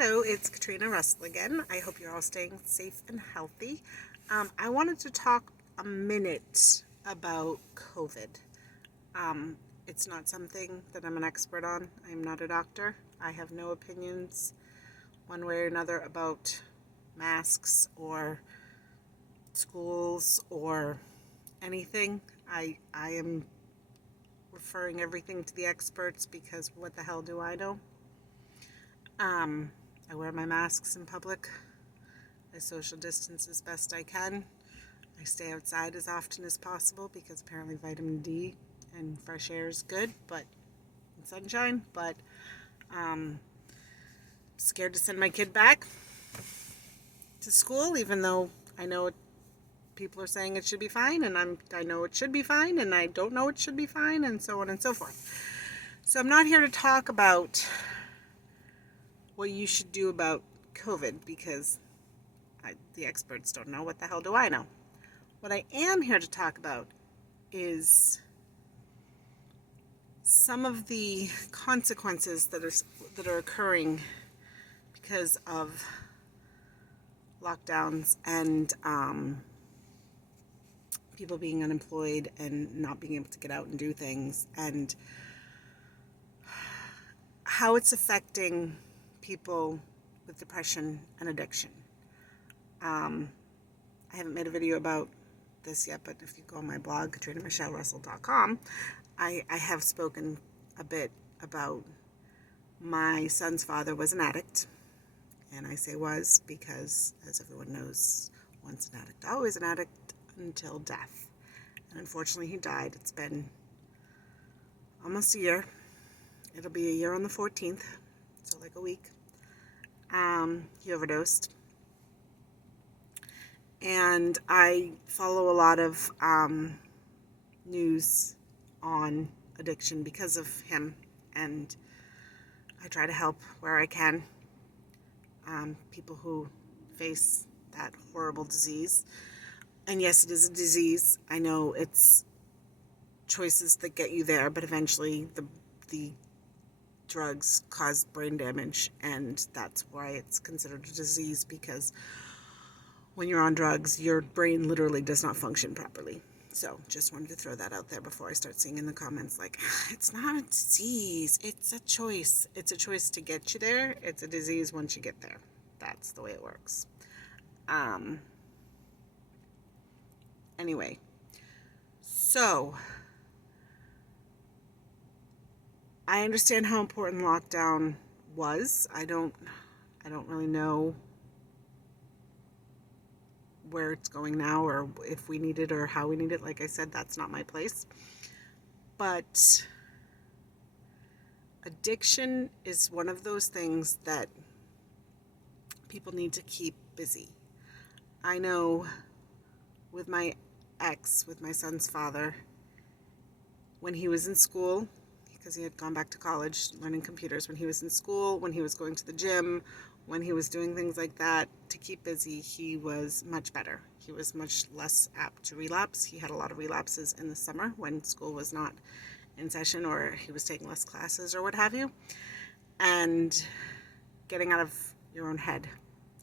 Hello, it's Katrina Russell again. I hope you're all staying safe and healthy. I wanted to talk a minute about COVID. It's not something that I'm an expert on. I'm not a doctor. I have no opinions one way or another about masks or schools or anything. I am referring everything to the experts because what the hell do I know? I wear my masks in public. I social distance as best I can. I stay outside as often as possible because apparently vitamin D and fresh air is good, and sunshine. But scared to send my kid back to school, even though I know people are saying it should be fine, and I know it should be fine, and I don't know it should be fine, and so on and so forth. So I'm not here to talk about what you should do about COVID because the experts don't know. What the hell do I know? What I am here to talk about is some of the consequences that are occurring because of lockdowns and people being unemployed and not being able to get out and do things, and how it's affecting people with depression and addiction. I haven't made a video about this yet, but if you go on my blog, KatrinaMichelleRussell.com, I have spoken a bit about my son's father was an addict. And I say was because, as everyone knows, once an addict, always an addict until death. And unfortunately, he died. It's been almost a year. It'll be a year on the 14th, so like a week. He overdosed. And I follow a lot of news on addiction because of him, and I try to help where I can. People who face that horrible disease. And yes, it is a disease. I know it's choices that get you there, but eventually the drugs cause brain damage, and that's why it's considered a disease, because when you're on drugs, your brain literally does not function properly. So just wanted to throw that out there before I start seeing in the comments like, it's not a disease, it's a choice. It's a choice to get you there. It's a disease once you get there. That's the way it works. Anyway, so I understand how important lockdown was. I don't really know where it's going now, or if we need it, or how we need it. Like I said, that's not my place. But addiction is one of those things that people need to keep busy. I know with my ex, with my son's father, when he was in school, because he had gone back to college learning computers, when he was in school, when he was going to the gym, when he was doing things like that to keep busy, he was much better. He was much less apt to relapse. He had a lot of relapses in the summer when school was not in session, or he was taking less classes or what have you. And getting out of your own head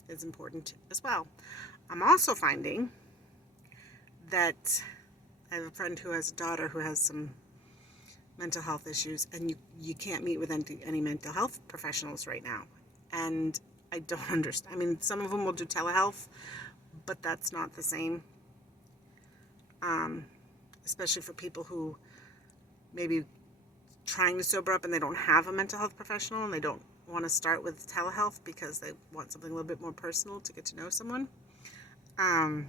is important as well. I'm also finding that I have a friend who has a daughter who has some mental health issues, and you can't meet with any mental health professionals right now. And I don't understand. I mean, some of them will do telehealth, but that's not the same. Especially for people who maybe trying to sober up and they don't have a mental health professional, and they don't want to start with telehealth because they want something a little bit more personal to get to know someone. And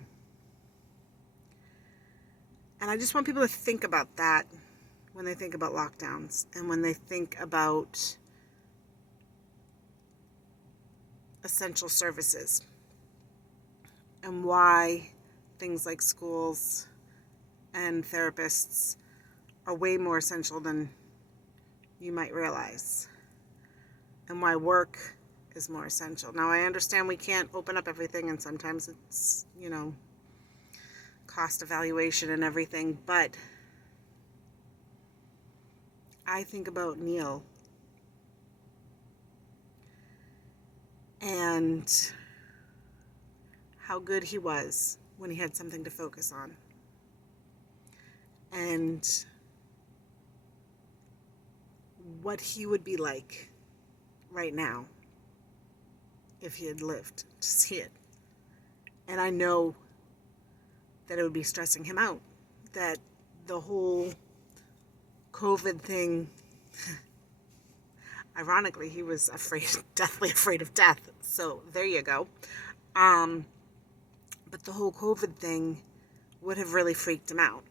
I just want people to think about that when they think about lockdowns, and when they think about essential services, and why things like schools and therapists are way more essential than you might realize, and why work is more essential. Now, I understand we can't open up everything, and sometimes it's, cost evaluation and everything, but I think about Neil and how good he was when he had something to focus on. And what he would be like right now if he had lived to see it. And I know that it would be stressing him out, that the whole COVID thing, ironically, he was deathly afraid of death. So there you go. But the whole COVID thing would have really freaked him out.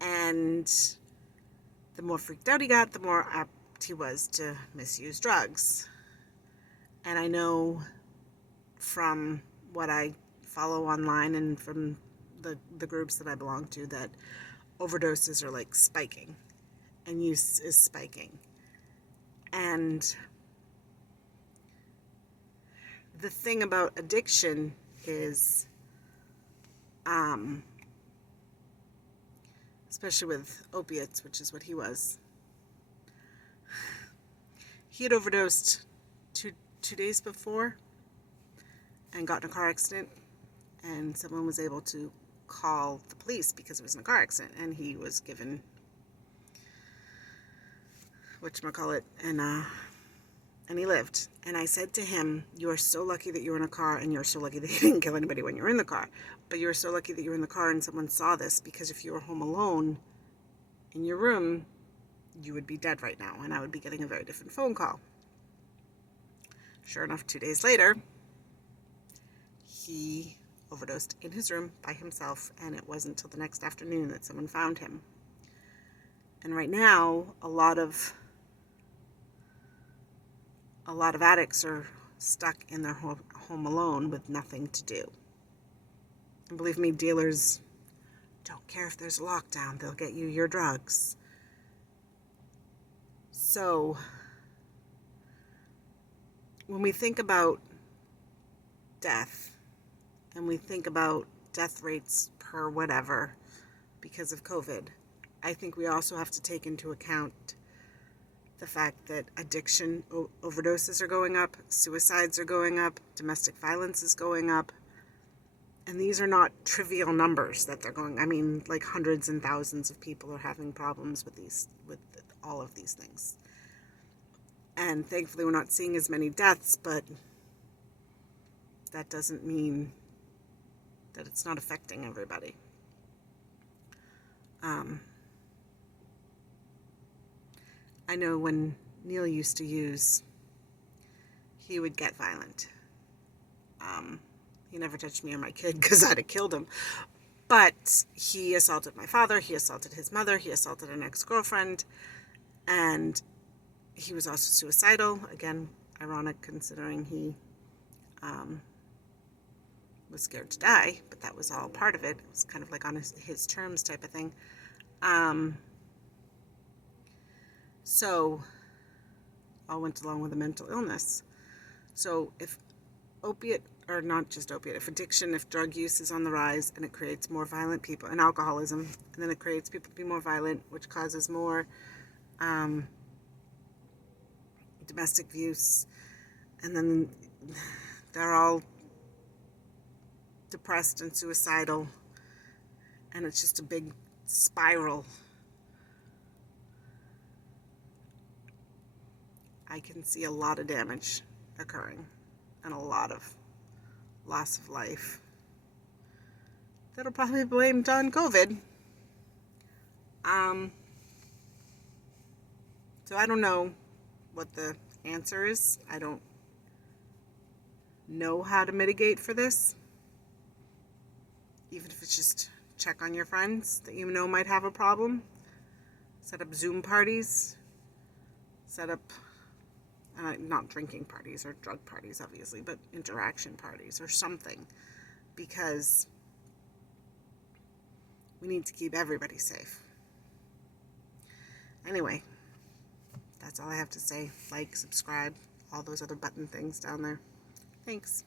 And the more freaked out he got, the more apt he was to misuse drugs. And I know from what I follow online and from the groups that I belong to that overdoses are like spiking and use is spiking. And the thing about addiction is, especially with opiates, which is what he was, he had overdosed two days before and got in a car accident, and someone was able to call the police because it was in a car accident, and he was given whatchamacallit, and he lived. And I said to him, you are so lucky that you were in a car, and you're so lucky that you didn't kill anybody when you were in the car, but you were so lucky that you were in the car and someone saw this, because if you were home alone in your room, you would be dead right now, and I would be getting a very different phone call. Sure enough, 2 days later, he overdosed in his room by himself, and it wasn't until the next afternoon that someone found him. And right now, a lot of addicts are stuck in their home alone with nothing to do. And believe me, dealers don't care if there's a lockdown. They'll get you your drugs. So when we think about death, and we think about death rates per whatever because of COVID, I think we also have to take into account the fact that addiction overdoses are going up, suicides are going up, domestic violence is going up, and these are not trivial numbers that they're going. I mean, like hundreds and thousands of people are having problems with all of these things. And thankfully, we're not seeing as many deaths, but that doesn't mean that it's not affecting everybody. I know when Neil used to use, he would get violent. He never touched me or my kid because I'd have killed him. But he assaulted my father, he assaulted his mother, he assaulted an ex-girlfriend, and he was also suicidal. Again, ironic considering he was scared to die, but that was all part of it. It was kind of like on his terms type of thing. So all went along with a mental illness. So if if addiction, if drug use is on the rise, and it creates more violent people, and alcoholism, and then it creates people to be more violent, which causes more domestic abuse, and then they're all depressed and suicidal, and it's just a big spiral. I can see a lot of damage occurring and a lot of loss of life that'll probably be blamed on COVID. So I don't know what the answer is. I don't know how to mitigate for this. Even if it's just check on your friends that you know might have a problem. Set up Zoom parties. Set up, not drinking parties or drug parties, obviously, but interaction parties or something. Because we need to keep everybody safe. Anyway, that's all I have to say. Like, subscribe, all those other button things down there. Thanks.